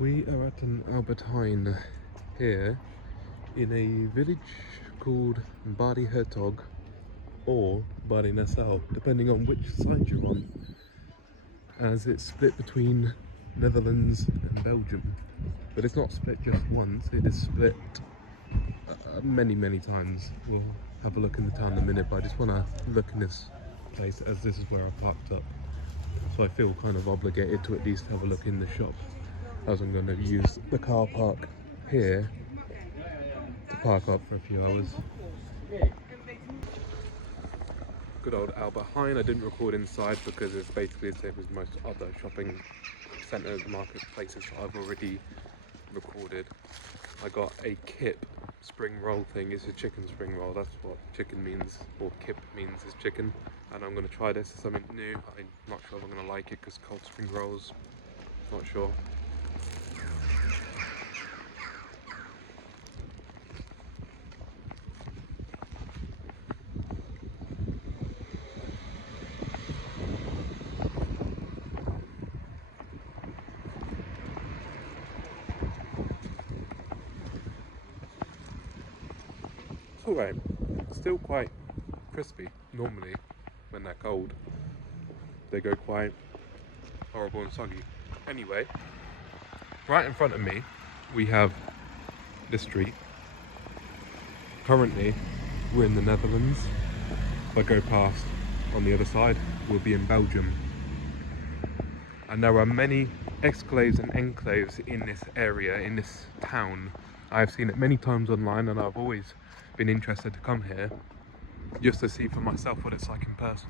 We are at an Albert Heijn here in a village called Baarle-Hertog or Baarle-Nassau, depending on which side you're on, as it's split between Netherlands and Belgium. But it's not split just once, it is split many times. We'll have a look in the town in a minute, but I just want to look in this place as this is where I parked up. So I feel kind of obligated to at least have a look in the shop, as I'm going to use the car park here to park up for a few hours. Good old Albert Heijn. I didn't record inside because it's basically the same as most other shopping centres, marketplaces that I've already recorded. I got a kip spring roll thing. It's a chicken spring roll, that's what chicken means, or kip means is chicken. And I'm going to try this as something new. I'm not sure if I'm going to like it because cold spring rolls, not sure. It's alright, still quite crispy. Normally when they're cold they go quite horrible and soggy. Anyway, right in front of me we have this street. Currently we're in the Netherlands. If I go past on the other side we'll be in Belgium, and there are many exclaves and enclaves in this area, in this town. I've seen it many times online and I've always been interested to come here just to see for myself what it's like in person.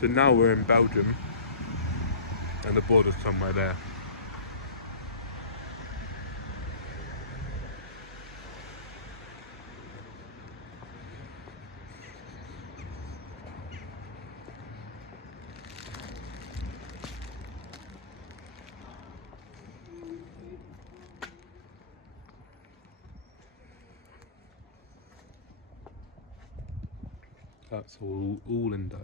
So now we're in Belgium and the border's somewhere there. That's all in Dutch.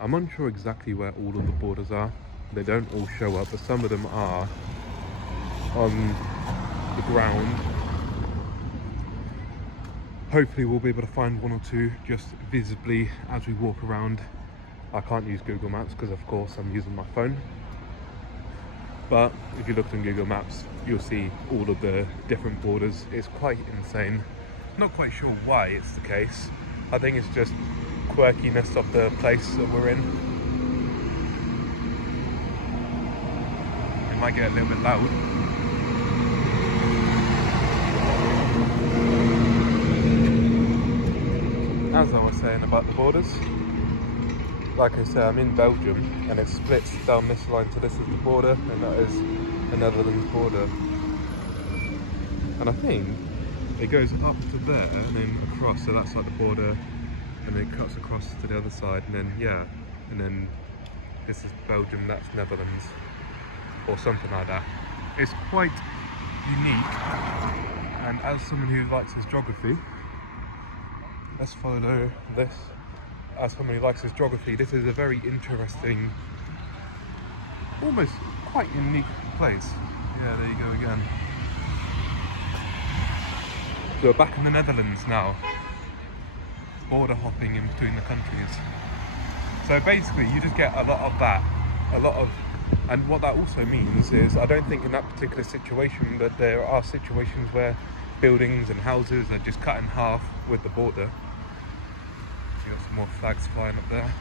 I'm unsure exactly where all of the borders are. They don't all show up, but some of them are on the ground. Hopefully we'll be able to find one or two just visibly as we walk around. I can't use Google Maps because of course I'm using my phone. But if you look on Google Maps, you'll see all of the different borders. It's quite insane. Not quite sure why it's the case. I think it's just quirkiness of the place that we're in. It might get a little bit loud. As I was saying about the borders, like I said, I'm in Belgium and it splits down this line, so this is the border and that is the Netherlands border. And I think it goes up to there and then across, so that's like the border, and then it cuts across to the other side, and then yeah, and then this is Belgium, that's Netherlands, or something like that. It's quite unique, and as someone who likes his geography, let's follow this. As someone who likes his geography, this is a very interesting, almost quite unique place. Yeah, there you go again. So we're back in the Netherlands now. Border hopping in between the countries. So basically you just get a lot of that, a lot of And what that also means is, I don't think in that particular situation, but there are situations where buildings and houses are just cut in half with the border. You got some more flags flying up there.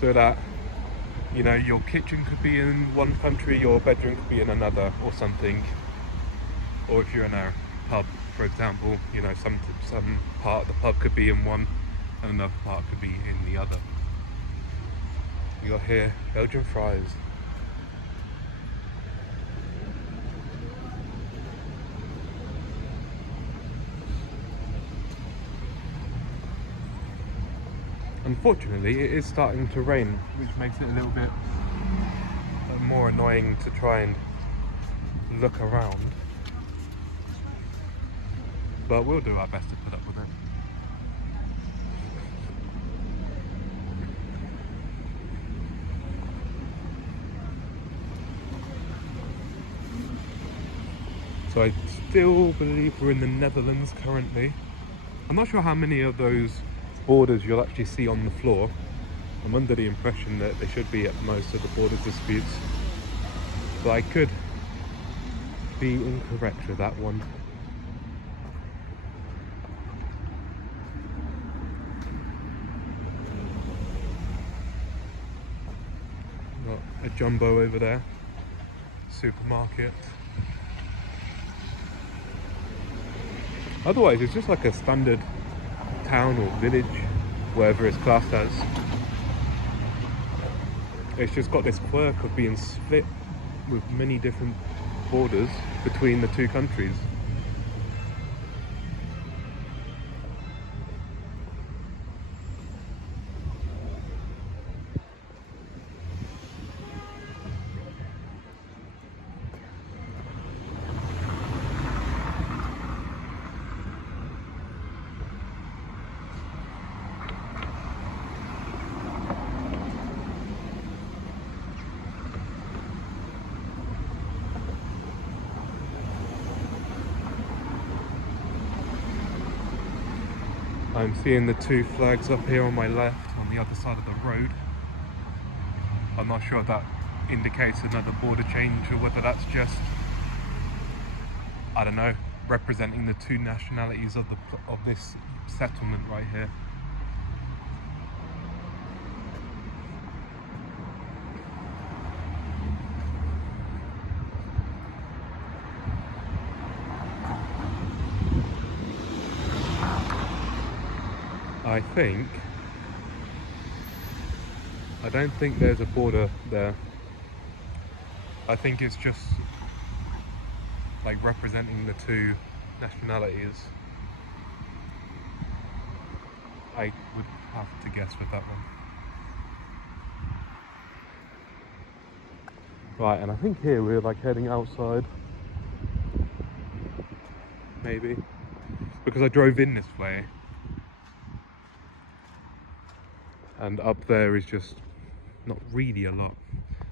So that, you know, your kitchen could be in one country, your bedroom could be in another, or something. Or if you're in a pub, for example, you know, some part of the pub could be in one and another part could be in the other. You got here Belgian fries. Unfortunately, it is starting to rain, which makes it a little bit more annoying to try and look around. But we'll do our best to put up with it. So I still believe we're in the Netherlands currently. I'm not sure how many of those borders you'll actually see on the floor. I'm under the impression that they should be at most of the border disputes, but I could be incorrect with that one. Got a jumbo over there, supermarket. Otherwise it's just like a standard town or village, wherever it's classed as. It's just got this quirk of being split with many different borders between the two countries. I'm seeing the two flags up here on my left on the other side of the road. I'm not sure if that indicates another border change or whether that's just, I don't know, representing the two nationalities of this settlement right here. I don't think there's a border there. I think it's just like representing the two nationalities. I would have to guess with that one. Right, and I think here we're like heading outside. Maybe. Because I drove in this way. And up there is just not really a lot.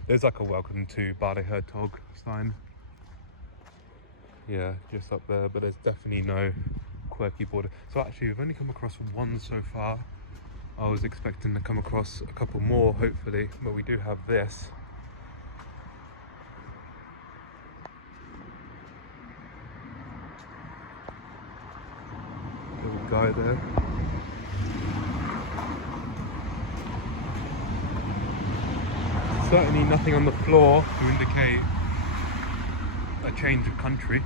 There's like a welcome to Baarle-Hertog sign. Yeah, just up there, but there's definitely no quirky border. So actually we've only come across one so far. I was expecting to come across a couple more hopefully, but we do have this. Little guy there. Certainly nothing on the floor to indicate a change of country.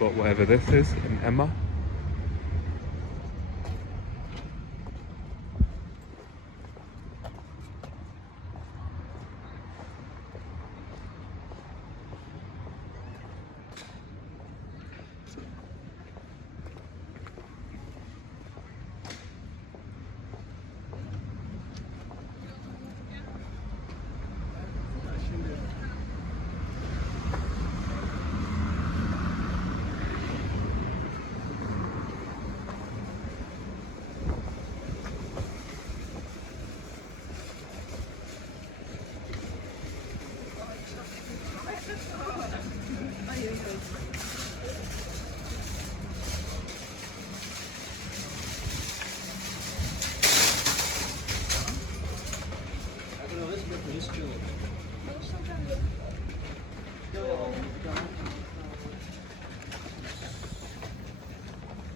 Got whatever this is, an Emma.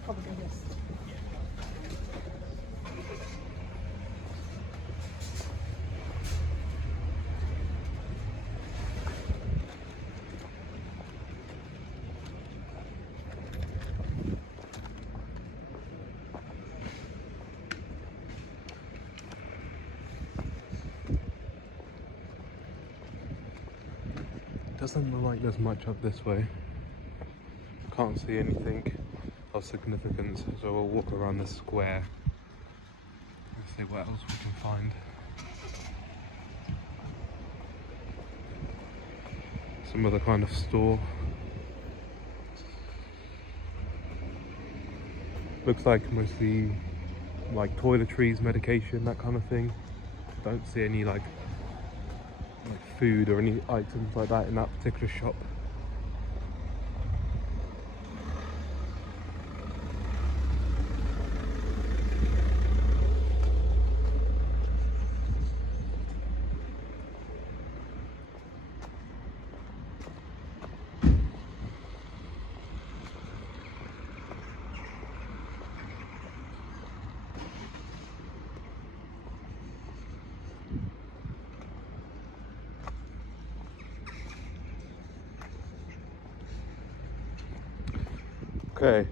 Probably, yes. Doesn't look like there's much up this way. Can't see anything of significance, so we'll walk around the square and see what else we can find. Some other kind of store. Looks like mostly like toiletries, medication, that kind of thing. Don't see any like food or any items like that in that particular shop. Okay,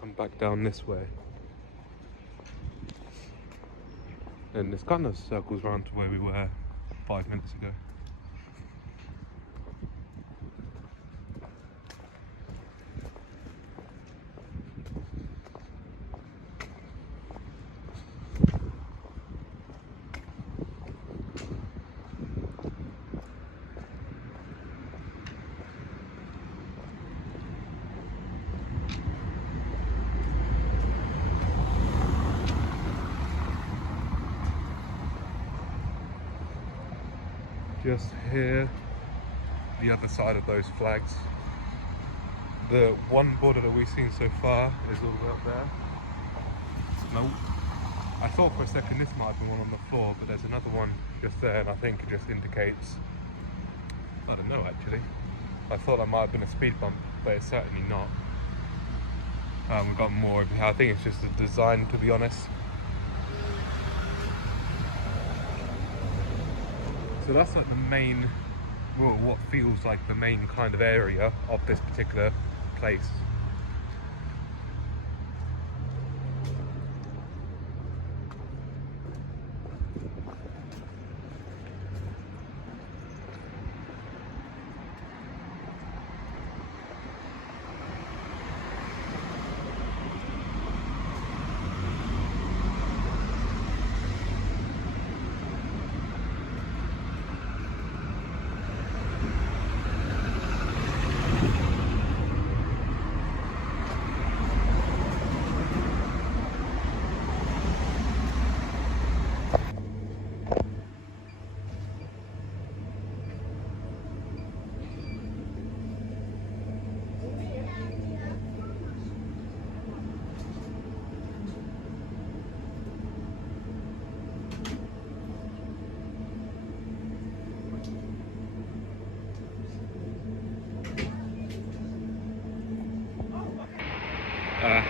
come back down this way, and this kind of circles around to where we were 5 minutes ago. Just here, the other side of those flags. The one border that we've seen so far is all the way up there. No, I thought for a second this might have been one on the floor, but there's another one just there, and I think it just indicates, I don't know actually. I thought that might have been a speed bump, but it's certainly not. We've got more over here. I think it's just a design, to be honest. So that's like the main, well, what feels like the main kind of area of this particular place.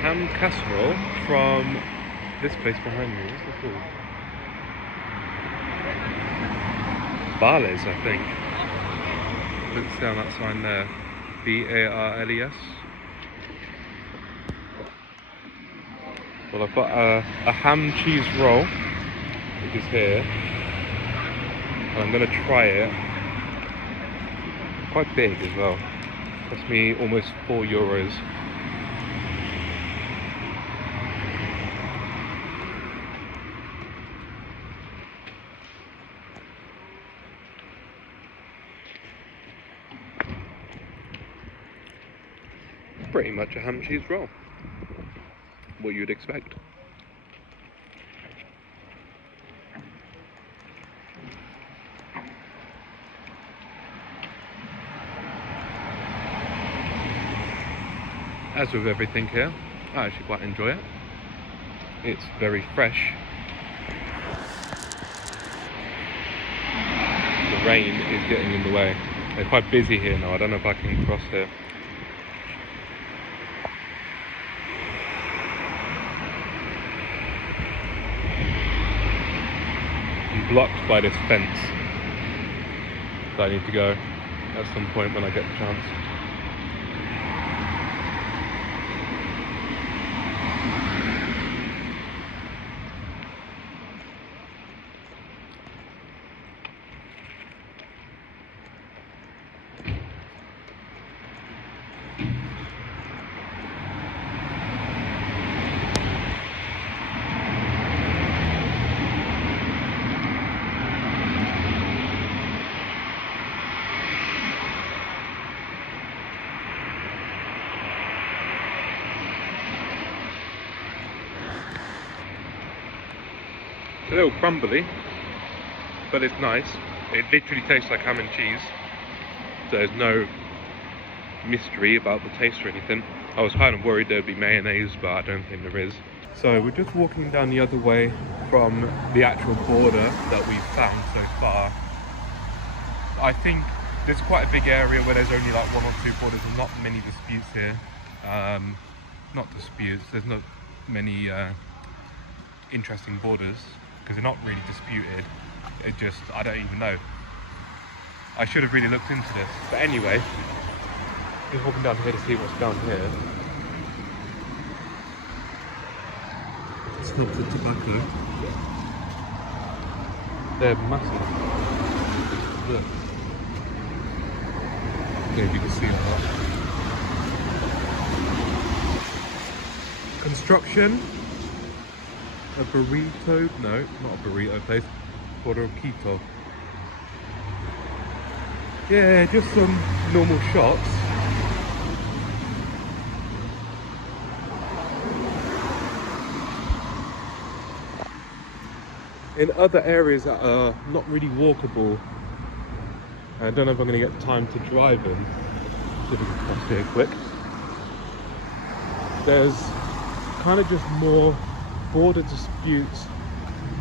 Ham casserole from this place behind me. What's it called? Baarle's, I think. Looks down that sign there. B-A-R-L-E-S. Well, I've got a ham cheese roll, which is here. And I'm going to try it. Quite big as well. Cost me almost €4. Pretty much a ham cheese roll. What you'd expect. As with everything here, I actually quite enjoy it. It's very fresh. The rain is getting in the way. They're quite busy here now. I don't know if I can cross here. blocked by this fence that I need to go at some point when I get the chance. It's a little crumbly, but it's nice. It literally tastes like ham and cheese. So there's no mystery about the taste or anything. I was kind of worried there'd be mayonnaise, but I don't think there is. So we're just walking down the other way from the actual border that we've found so far. I think there's quite a big area where there's only like 1 or 2 borders and not many disputes here. Not disputes, there's not many interesting borders, because they're not really disputed. It just, I don't even know. I should have really looked into this. But anyway, just walking down here to see what's down here. Stumps of tobacco. They're massive. Look. Maybe you can see that. Construction. A burrito, no, not a burrito place, Baarle-Hertog. Yeah, just some normal shops. In other areas that are not really walkable, I don't know if I'm going to get time to drive in. See if we can cross here quick. There's kind of just more border disputes,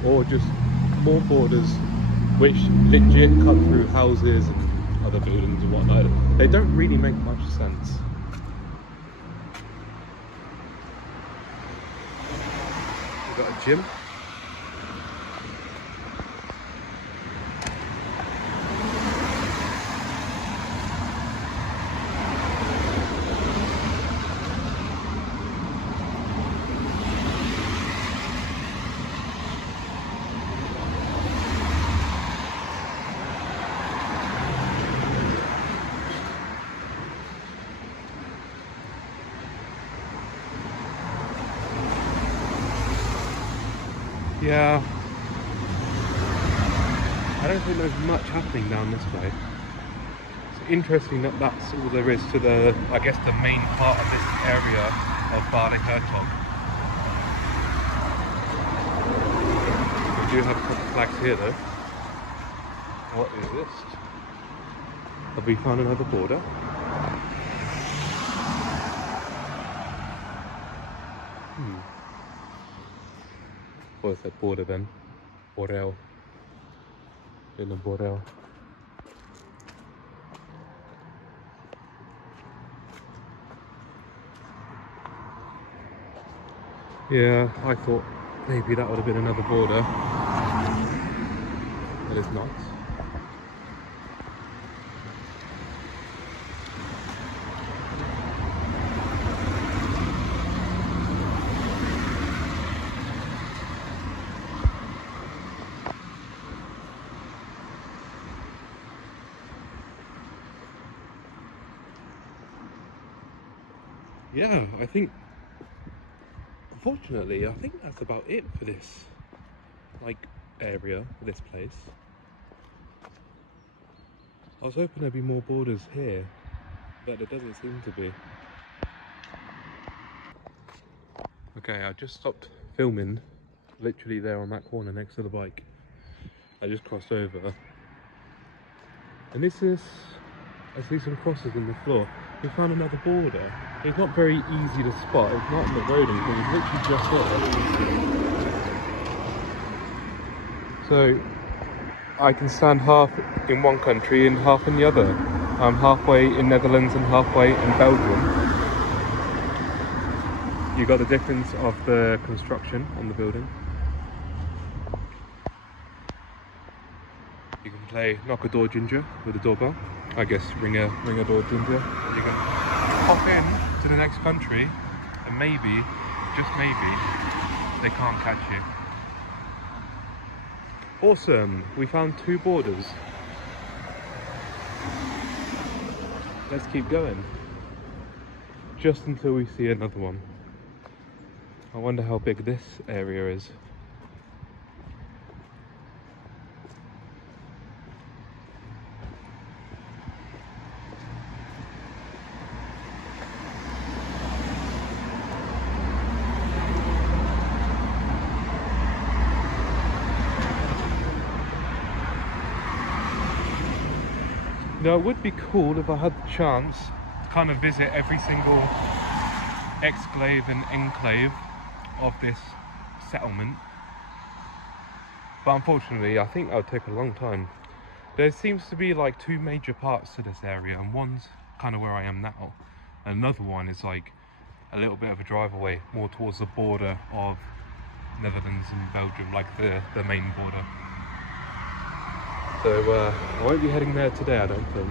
or just more borders which legit cut through houses and other buildings and whatnot. They don't really make much sense. We've got a gym. Yeah, I don't think there's much happening down this way. It's interesting that that's all there is to the, I guess, the main part of this area of Baarle-Hertog. We do have a couple of flags here though. What is this? Have we found another border? What is that border then? Borel. In a borel. Yeah, I thought maybe that would have been another border. But it's not. Yeah, I think, unfortunately, I think that's about it for this, like, area, for this place. I was hoping there'd be more borders here, but there doesn't seem to be. Okay, I just stopped filming, literally there on that corner next to the bike. I just crossed over. And this is, I see some crosses in the floor. We found another border. It's not very easy to spot. It's not on the road anything, it's literally just there. So I can stand half in one country and half in the other. I'm halfway in Netherlands and halfway in Belgium. You got the difference of the construction on the building. play knock a door ginger with a doorbell. I guess ring a door ginger. And you can pop in to the next country, and maybe, just maybe, they can't catch you. Awesome! We found 2 borders. Let's keep going. Just until we see another one. I wonder how big this area is. Now, it would be cool if I had the chance to kind of visit every single exclave and enclave of this settlement, but unfortunately I think that would take a long time. There seems to be like 2 major parts to this area, and one's kind of where I am now, and another one is like a little bit of a drive away, more towards the border of Netherlands and Belgium, like the main border. So I won't be heading there today, I don't think.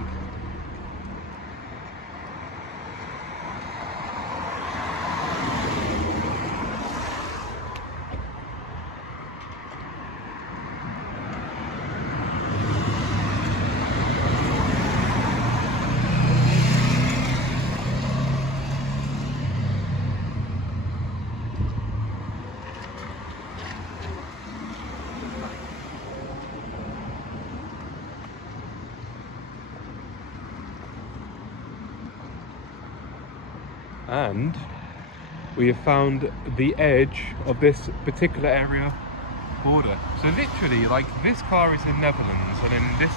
And we have found the edge of this particular area border. So literally, like, this car is in Netherlands and then this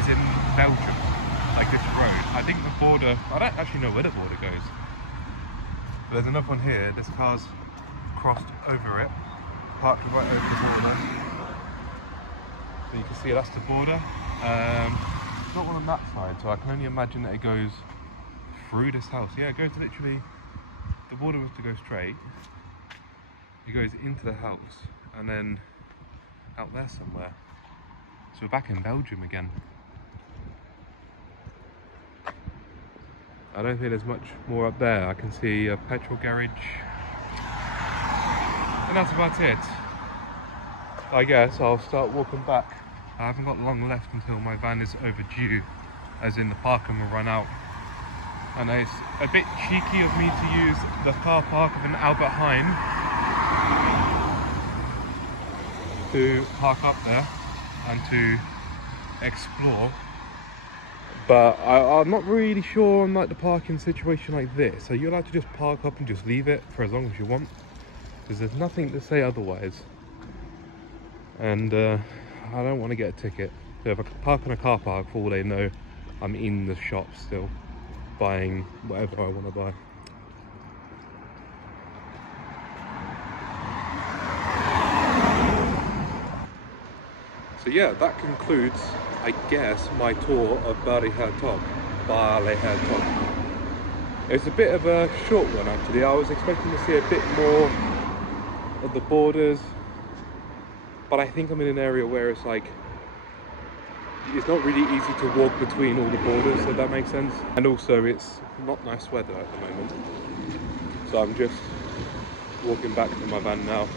is in Belgium, like this road. I think the border, I don't actually know where the border goes. But there's another one here, this car's crossed over it, parked right over the border. So you can see that's the border. There's not one on that side, so I can only imagine that it goes through this house. Yeah, it goes literally, the border was to go straight, it goes into the house and then out there somewhere. So we're back in Belgium again. I don't think there's much more up there. I can see a petrol garage, and that's about it. I guess I'll start walking back. I haven't got long left until my van is overdue, as in the parking will run out. And it's a bit cheeky of me to use the car park of an Albert Heijn to park up there and to explore. But I'm not really sure on like the parking situation like this. Are you allowed to just park up and just leave it for as long as you want? Because there's nothing to say otherwise. And I don't want to get a ticket. So if I park in a car park, for all they know, I'm in the shop still, buying whatever I want to buy. So yeah, that concludes, I guess, my tour of Baarle-Hertog. It's a bit of a short one actually. I was expecting to see a bit more of the borders, but I think I'm in an area where it's like, it's not really easy to walk between all the borders, if that makes sense. And also it's not nice weather at the moment. So I'm just walking back to my van now.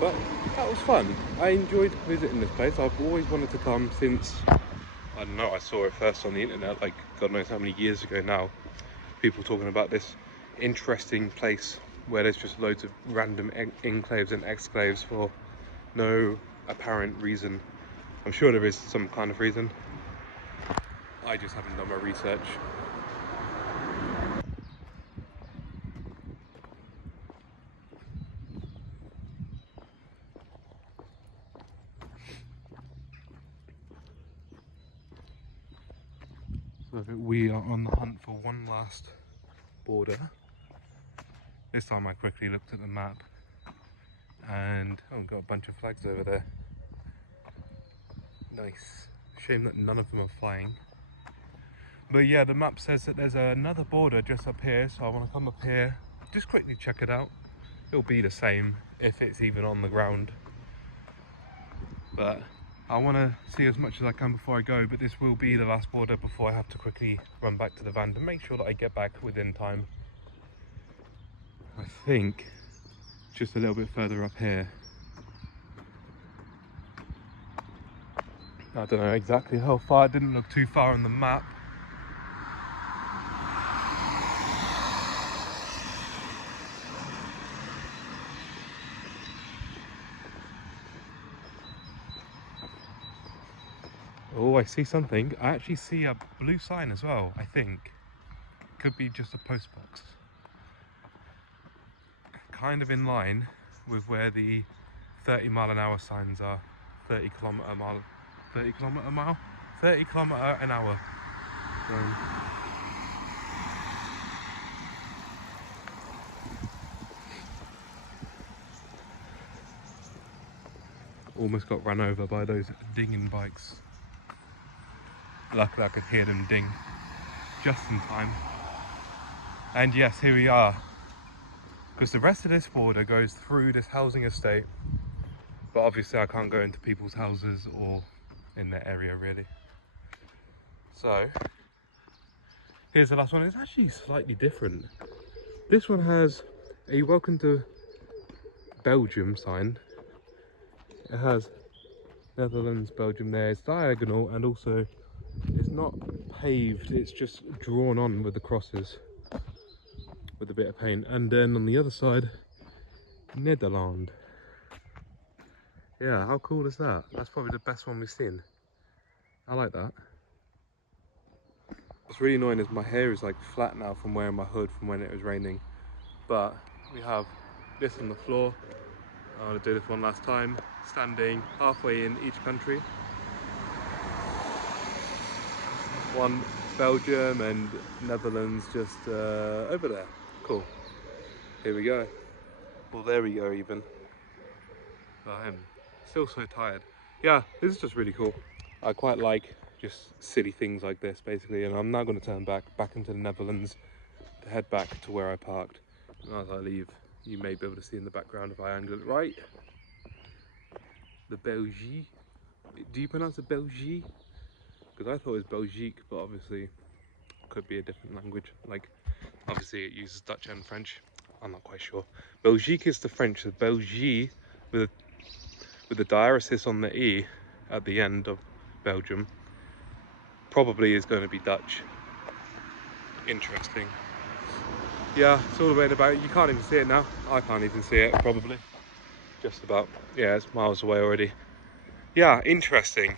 But that was fun. I enjoyed visiting this place. I've always wanted to come since, I don't know, I saw it first on the internet, like God knows how many years ago now. People talking about this interesting place where there's just loads of random enclaves and exclaves for no apparent reason. I'm sure there is some kind of reason. I just haven't done my research. So we are on the hunt for one last border. This time I quickly looked at the map and oh, got a bunch of flags over there. Nice. Shame that none of them are flying. But yeah, the map says that there's another border just up here, so I want to come up here, just quickly check it out. It'll be the same if it's even on the ground. But I want to see as much as I can before I go, but this will be the last border before I have to quickly run back to the van to make sure that I get back within time. I think just a little bit further up here. I don't know exactly how far, it didn't look too far on the map. Oh, I see something. I actually see a blue sign as well, I think. Could be just a post box. Kind of in line with where the 30-mile-an-hour signs are. 30 kilometer an hour. Almost got run over by those dinging bikes. Luckily I could hear them ding just in time. And yes, here we are. Because the rest of this border goes through this housing estate. But obviously I can't go into people's houses or in their area really. So, here's the last one. It's actually slightly different. This one has a welcome to Belgium sign. It has Netherlands, Belgium there. It's diagonal and also it's not paved. It's just drawn on with the crosses with a bit of paint. And then on the other side, Nederland. Yeah, how cool is that? That's probably the best one we've seen. I like that. What's really annoying is my hair is like flat now from wearing my hood from when it was raining. But we have this on the floor. I'm gonna do this one last time, standing halfway in each country. One Belgium and Netherlands just over there. Cool. Here we go. Well, there we go even. But I am still so tired. Yeah, this is just really cool. I quite like just silly things like this basically, and I'm now going to turn back into the Netherlands to head back to where I parked. And as I leave, you may be able to see in the background if I angle it right, the Belgique. Do you pronounce it Belgique? Because I thought it was Belgique, but obviously it could be a different language. Like, obviously it uses Dutch and French. I'm not quite sure. Belgique is the French, so Belgique with the diaresis on the E at the end of Belgium probably is going to be Dutch. Interesting. Yeah, it's all about it. You can't even see it now. I can't even see it, probably. Just about. Yeah, it's miles away already. Yeah, interesting.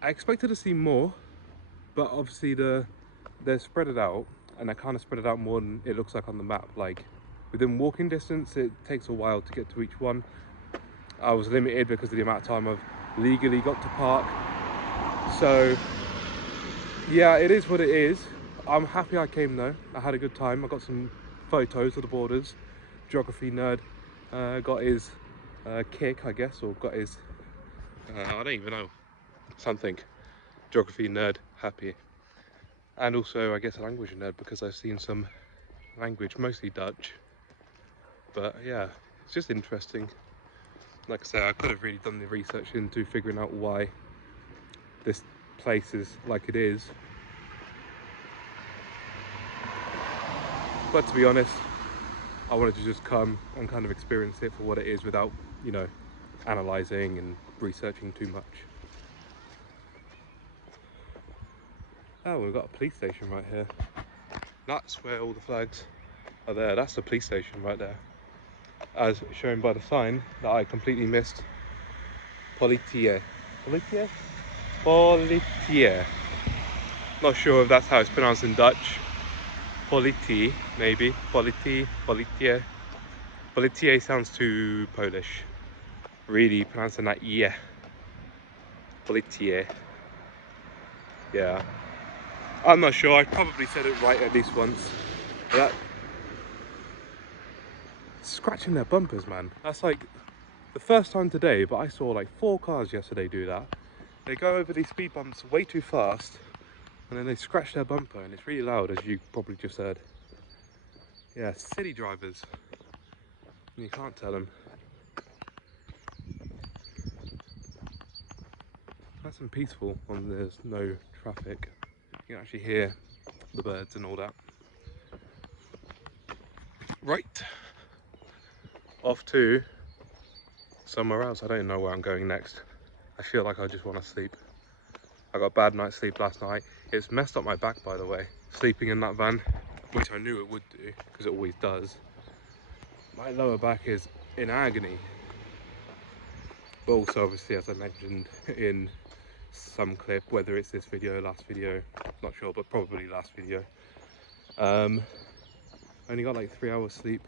I expected to see more, but obviously they're spread it out, and they kind of spread it out more than it looks like on the map. Like, within walking distance, it takes a while to get to each one. I was limited because of the amount of time I've legally got to park. So, yeah, it is what it is. I'm happy I came though. I had a good time. I got some photos of the borders. Geography nerd got his kick, I guess, or got his, I don't even know, something. Geography nerd happy. And also, I guess, a language nerd because I've seen some language, mostly Dutch. But yeah, it's just interesting. Like I say, I could have really done the research into figuring out why this place is like it is. But to be honest, I wanted to just come and kind of experience it for what it is without, you know, analysing and researching too much. Oh, we've got a police station right here. That's where all the flags are there. That's the police station right there. As shown by the sign that I completely missed. Politie. Politie? Politie. Not sure if that's how it's pronounced in Dutch. Politie, maybe. Politie, Politie. Politie sounds too Polish. Really pronouncing that yeah. Politie. Yeah. I'm not sure. I probably said it right at least once. But that scratching their bumpers, man. That's like the first time today, but I saw like 4 cars yesterday do that. They go over these speed bumps way too fast, and then they scratch their bumper, and it's really loud, as you probably just heard. Yeah, city drivers. You can't tell them. nice and peaceful when there's no traffic. You can actually hear the birds and all that. Right, off to somewhere else. I don't know where I'm going next. I feel like I just want to sleep. I got a bad night's sleep last night. It's messed up my back, by the way, sleeping in that van, which I knew it would do because it always does. My lower back is in agony. But also, obviously, as I mentioned in some clip, whether it's this video, last video, not sure, but probably last video, I only got like 3 hours sleep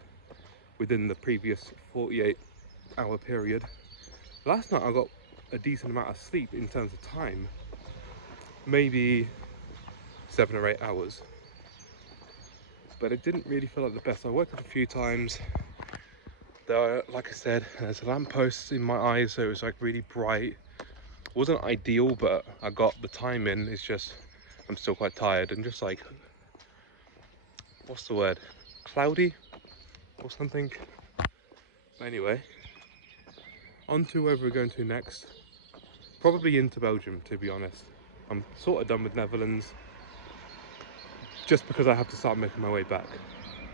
within the previous 48-hour period. Last night I got a decent amount of sleep in terms of time, maybe 7 or 8 hours, but it didn't really feel like the best. I woke up a few times. There, like I said, there's a lamppost in my eyes, so it was like really bright. It wasn't ideal, but I got the time in. It's just I'm still quite tired and just like, what's the word, cloudy or something. But anyway, on to where we're going to next. Probably into Belgium, to be honest. I'm sort of done with Netherlands, just because I have to start making my way back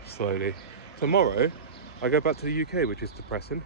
slowly. Tomorrow I go back to the UK, which is depressing.